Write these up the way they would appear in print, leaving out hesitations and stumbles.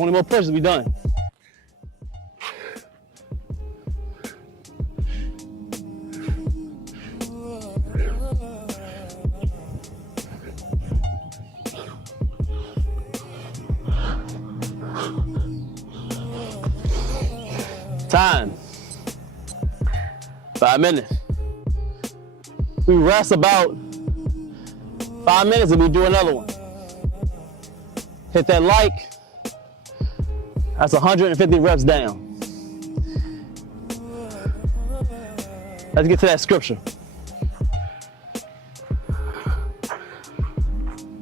20 more pushes, we done. Time. 5 minutes. We rest about 5 minutes and we do another one. Hit that like. That's 150 reps down. Let's get to that scripture.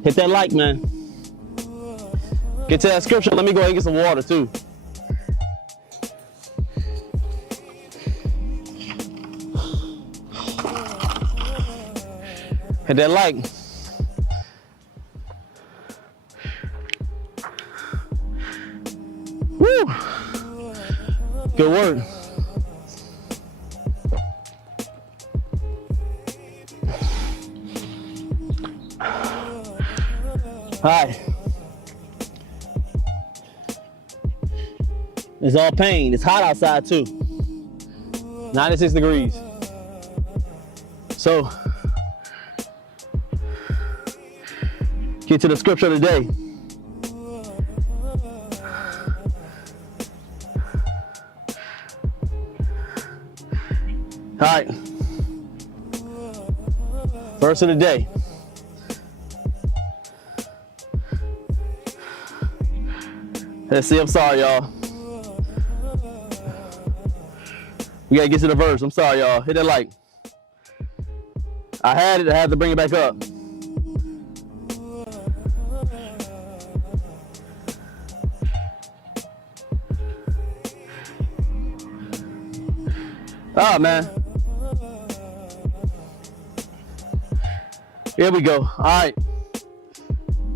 Hit that like, man. Get to that scripture. Let me go ahead and get some water too. Hit that like. Woo! Good work. All right. It's all pain. It's hot outside too. 96 degrees. So, get to the scripture of the day. All right. Verse of the day. Let's see, I'm sorry, y'all. We gotta get to the verse. I'm sorry, y'all. Hit that like. I had it, I had to bring it back up. Oh, man. Here we go. All right.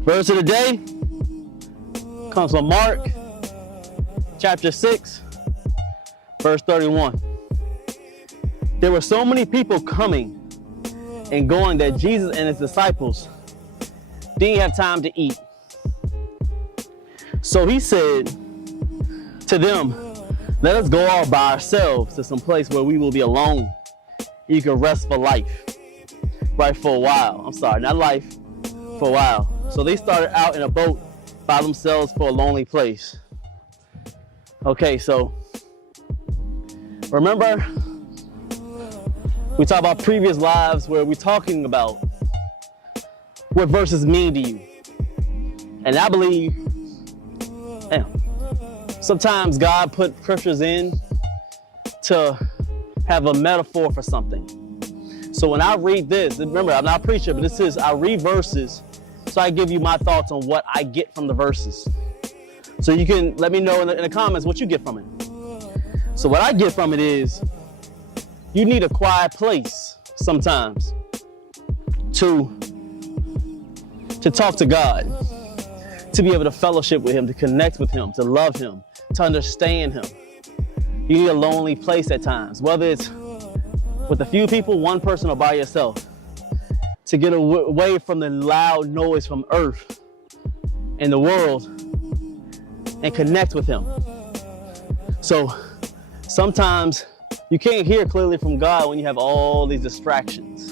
Verse of the day comes from Mark chapter 6, verse 31. There were so many people coming and going that Jesus and his disciples didn't have time to eat. So he said to them, let us go all by ourselves to some place where we will be alone. You can rest for life. Right, for a while. I'm sorry, not life, for a while. So they started out in a boat by themselves for a lonely place. Okay, so remember, we talked about previous lives where we're talking about what verses mean to you. And I believe, sometimes God put scriptures in to have a metaphor for something. So when I read this, remember, I'm not a preacher, but I read verses, so I give you my thoughts on what I get from the verses. So you can let me know in the comments what you get from it. So what I get from it is, you need a quiet place sometimes to talk to God, to be able to fellowship with him, to connect with him, to love him, to understand him. You need a lonely place at times, whether it's with a few people, one person, or by yourself, to get away from the loud noise from earth and the world and connect with him. So sometimes you can't hear clearly from God when you have all these distractions.